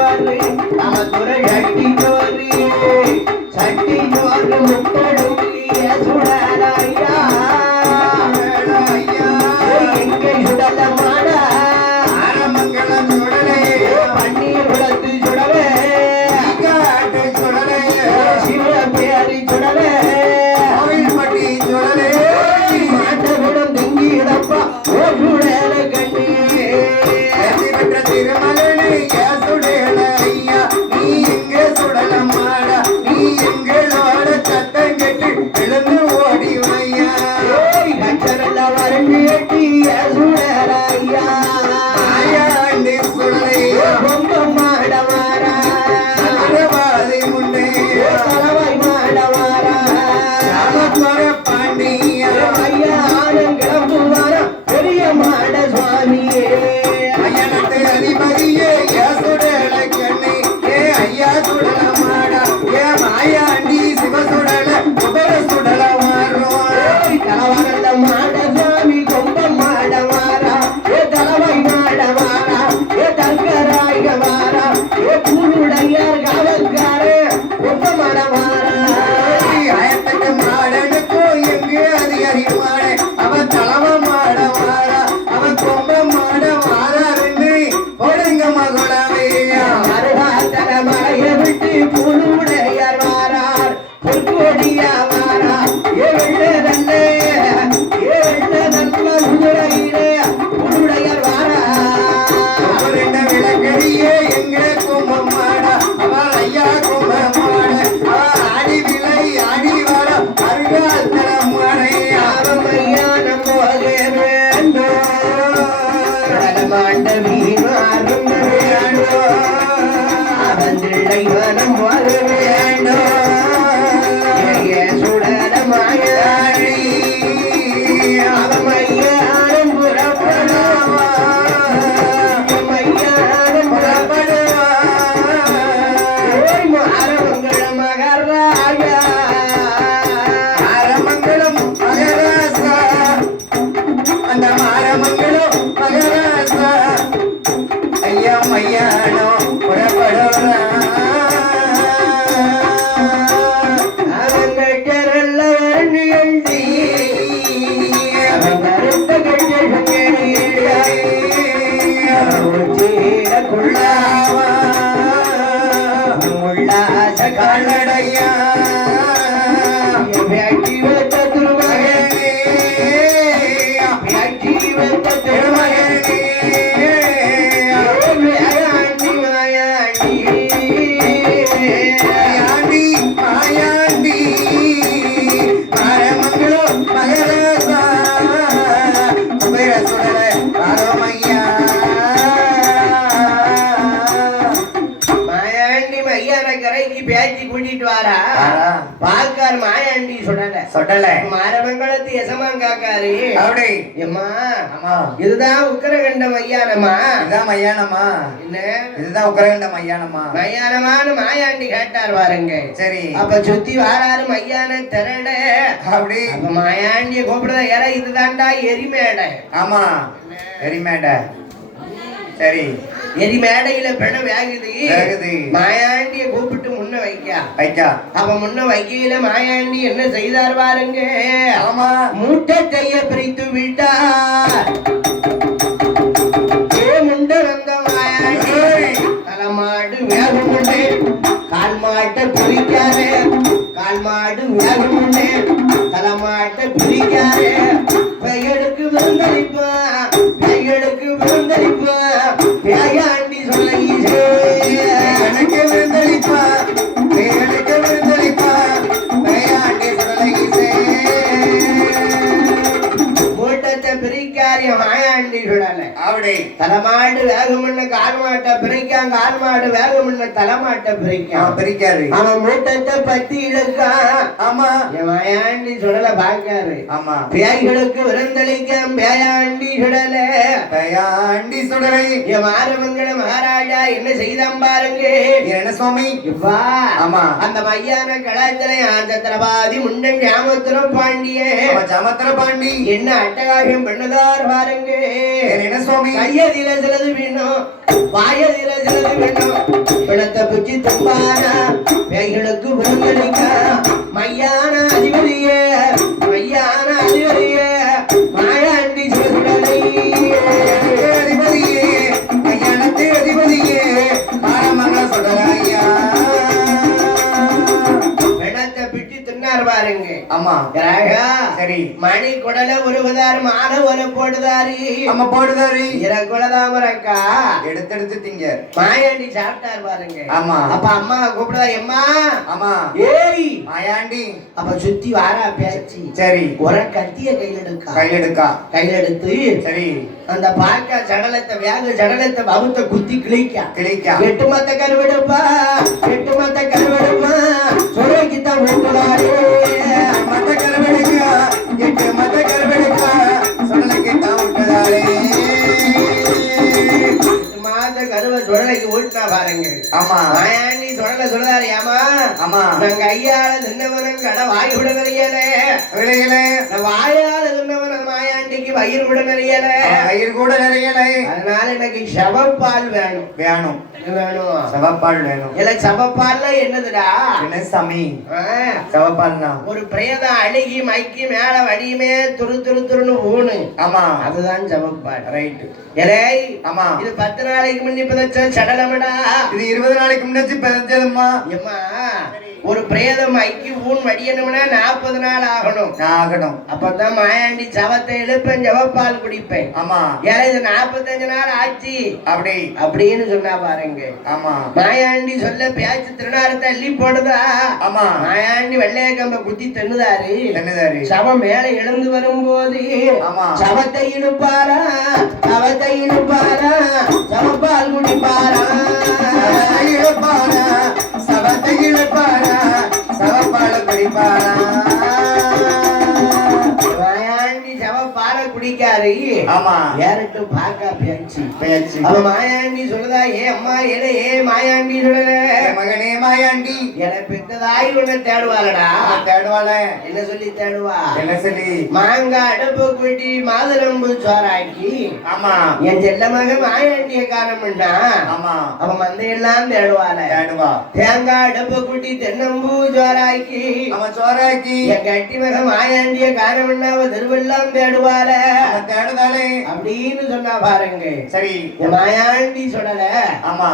சோறு நம்ம துறை சட்டி சோறு சட்டி சோறு முட்டடும் சுடலையா எங்க சுடல மாடா ஆரமங்கலம் சுடலையே பன்னீர் குளத்து சுடவே காட்டு சுடலையே சிவ பேரி சுடவே கோவில்பட்டி சுடலையே மாட்டகுடம் திங்கிடப்பா ஓ சுடல கண்ணி பெற்ற திருமலனே சுடல ஐயா நீ எங்க சுடல மாடா நீ எங்களோட சத்தம் கெட்டு எழுந்து ஓடி வையா கச்சரல்ல வரண்டு எட்டி சுடலையா ஆயாண்டி சுடலையா ரொம்ப மாடவாரா சந்திரபாதி முன்னே தலைவை மாடவாரா ராமத்வர பாண்டியா ஐயா ஆனங்கிழம்புவாரா பெரிய மாட சுவாமியே அயனத்தை அதிபதியே சுடல கண்ணே ஐயா சுடல மாடா மாயாண்டி சிவ சுடல குபர சுடல மாறுவான் தலவரல்ல மாட சுவாமி கொம்ப மாடவாரா ஏ தலைவை மாடவாரா ஏ தங்கராயவாரா ஏ பூனுடையார் காவல்காரே கொம்ப மாடவாரா ஆயத்துக்கு மாடனுக்கோ எங்கே அதிகாரி மாட அவன் தலவ மாட மாறா அவன் கொம்ப மாட மாறாருன்னு போடுங்க மகுளவையா மருகாத்தல மலைய விட்டு பூனுடையார் வாரார் பொற்கோடியா வாரா ஏ வெள்ளதல்லே ஏ வெள்ளதல்ல உதுரையிலே பூனுடையார் வாரா ரெண்ட விளக்கடியே எங்க கும்பம் மாடா அவன் ஐயா கும்பம் மாட அவன் ஆடி விலை ஆடி வர அருகால் தலம் மாடையா ஆரமையான போகே வேண்டும் கடமாண்ட வீணாரும் வேண்டும் அவந்திள்ளை வனம் வர வேண்டும் ஏ சுடல மாயாடி அவமையாரும் புறப்படவா மையாரும் புறப்படவா ஓய் மாரமங்கள மகராஜா ஆரமங்கலம் மகராசா அந்த மாரமங்கலம் மகராசா ஐயா மையானோ புறப்படுறா அவங்க கரல்ல வரண்டு எழுதி அவங்க அறுத்த கண்ணீராவா உல்லாச காலடையா பேட்டி வைத்த திருமகனே பேட்டி வைத்த திருமகனே மாயாண்டி மாயாண்டி மாயாண்டி மாயாண்டி மாரமங்கலம் மகராசா குபேர சுடல பாரோமையா மாயாண்டி மையான கரைக்கு பேச்சு கூட்டிட்டு வாரா பாக்கார் மாயாண்டி சுடல சொடல மாரமங்கலத்து எசமாங்காக்காரு அப்படி எம்மா ஆமா இதுதான் உக்கரகண்ட மையானமா இதுதான் மையானம்மா என்ன இதுதான் உக்கரகண்ட மையானம்மா மையானமான்னு மாயாண்டி கேட்டார் பாருங்க சரி அப்ப சுத்தி வாராரு மையான திரட அப்படி அப்ப மாயாண்டிய கூப்பிடுற ஏற இதுதான்டா எரிமேடை ஆமா எரிமேட சரி எரிமேடையில பிணம் வேகுது வேகுது. மாயாண்டிய கூப்பிட்டு முன்ன வைக்கா வைக்கா அவ முன்ன வைக்கையில மாயாண்டி என்ன செய்தார் பாருங்க ஆமா மூட்டத்தைய பிரித்து விட்டார் ஏ முண்ட வந்த மாயாண்டி தலைமாடு வேகமுண்டே கால் மாட்டை குறிக்காரே கால் மாடு வேகமுண்டே தலைமாட்டை குறிக்காரே பெயருக்கு விருந்தளிப்பா பெயருக்கு விருந்தளிப்பா பேயாண்டி சொல்ல எனக்கு விருந்தளிப்பா எனக்கு விருந்தளிப்பா மையாண்டி சுடலை மூட்டத்தை பிரிக்காரிய மாயாண்டி சுடல அப்படி தலைமாடு வேகமுன்ன கால் மாட்டை பிரிக்கான் கால் மாடு வேகமுன்ன தலைமாட்டை பிரிக்கான் பிரிக்காரு அவன் மூட்டத்தை பத்தி இழுக்கான் ஆமா என் மாயாண்டி சுடல பாக்காரு ஆமா பேய்களுக்கு விருந்தளிக்க பேயாண்டி சுடல மையாண்டி சுடலை என் மாரமங்கல மகாராஜா என்ன செய்தான் பாருங்க என்ன சுவாமி இவ்வா ஆமா அந்த மையான கலாச்சலை ஆந்திரபாதி முண்டன் ராமத்துரம் பாண்டிய ஜமத்திர பாண்டி என்ன அட்டகாசம் பண்ணதார் பாருங்க என்ன சுவாமி சாமி கையதில சிலது வேணும் வாயதில சிலது வேணும் பிணத்தை பிச்சு தும்பானா பேய்களுக்கு விருந்தளிக்க மையான அதிபதியே மையான அதிபதியே மாயாண்டி சிவசுடலை அதிபதியே கல்யாணத்து அதிபதியே ஆரம்பங்கள சொல்றாயா பிணத்தை பிச்சு தின்னார் பாருங்க ஆமா ராகா சரி மணி குடல உருகுதார் மாலை ஒல போடுதாரு அம்மா போடுதாரு குலதாமரக்கா எடுத்து திங்க மாயாண்டி சாப்பிட்டார் பாருங்க ஆமா அப்ப அம்மா கூப்பிடுதா எம்மா ஆமா ஏய் மாயாண்டி அப்ப சுத்தி வாரா பேச்சு சரி ஒரு கத்திய கையில் எடுக்கா கையில் எடுத்து சரி அந்த பாக்க சடலத்தை வியாக சடலத்தை பகுத்த குத்தி கிளிக்கா கிளிக்கா எட்டு மத்த கருவெடுப்பா சுரைக்குத்தான் ஊட்டுவாரு மத்த கருவெடுக்கா எட்டு மத்த கருவெடுக்கா சொன்னலைக்கு தான் விட்டதாலே மாத கருவை சுடலைக்கு ஊட்டினா பாருங்க ஆமா மாயாண்டி சுடலை சொல்றாரு ஏமா ஆமா நாங்க ஐயால நின்னவனும் கடை வாய் விட நிறையல விளையலே வாயால நின்னவன் மாயாண்டிக்கு வயிறு விட நிறையல வயிறு கூட நிறையலை அதனால எனக்கு சவப்பால் வேணும் வேணும் வேணும் சவப்பால் வேணும் இல்ல சவப்பால்ல என்னதுடா என்ன சாமி ஆ, சவப்பால்னா ஒரு பிரேதம் அழுகி மைக்கி மேல வடியுமே துருன்னு ஊனு ஆமா அதுதான் சவப்பால் ரைட் ஏலே ஆமா இது 10 நாளைக்கு முன்னி பதச்ச சடலமடா இது 20 நாளைக்கு முன்னாடி பதிஞ்சதும்மா ஏம்மா ஒரு பிரேதம் மைக்கி ஊன் வடியணும்னா 40 நாள் ஆகணும் ஆகணும் அப்பதான் மாயாண்டி சவத்தை எழுப்பேன் ஜவப்பால் குடிப்பேன் ஆமா ஏன்னா இது 45 நாள் ஆச்சு அப்படி அப்படின்னு சொன்னா பாருங்க ஆமா மாயாண்டி சொல்ல பேச்சு திருநாரத்தை அள்ளி போடுதா ஆமா மாயாண்டி வெள்ளைய கம்ப குத்தி தென்னுதாரு என்னதாரு சவம் மேல எழுந்து வரும்போது ஆமா சவத்தை இழுப்பாரா சவப்பால் குடிப்பாரா இழுப்பாரா சவத்தை இழுப்பாரா சவப்பால குடிப்பாரா மாயாண்டி சவப்பால குடிக்காரு ஆமா யாருட்டு பாக்கா பேச்சு பேச்சு அவ மாயாண்டி சொல்லுதா ஏ அம்மா ஏ மாயாண்டி சொல்லல மகனே மாயாண்டி என பெற்றதாய் உன்னை தேடுவாளடா தேடுவாள என்ன சொல்லி தேடுவா என்ன சொல்லி மாங்காய் அடுப்பு கூட்டி மாதுளம்பு சோறாக்கி ஆமா என் செல்ல மக மாயாண்டிய காரணம்னா ஆமா அவ மந்தையெல்லாம் தேடுவாள தேடுவா தேங்காய் அடுப்பு கூட்டி தென்னம்பூ சோறாக்கி அவன் சோறாக்கி என் கட்டி மக மாயாண்டிய காரணம்னா அவ திருவெல்லாம் தேடுவாள அவன் தேடுதாளே அப்படின்னு சொன்னா பாருங்க சரி என் மாயாண்டி சொல்லல ஆமா